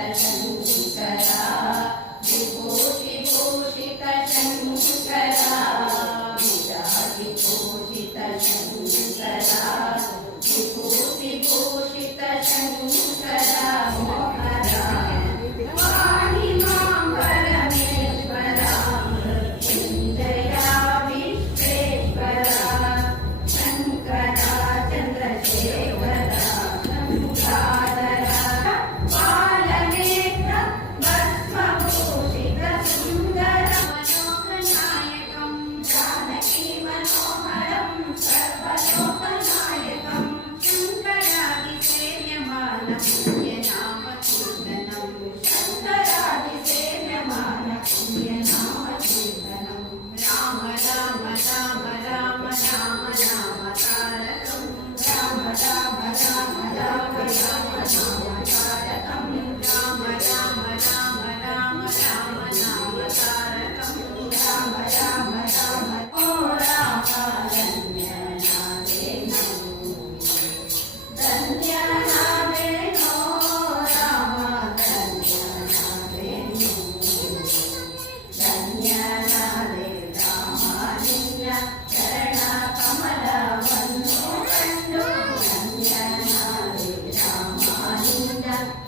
Thank you. よし!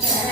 yeah.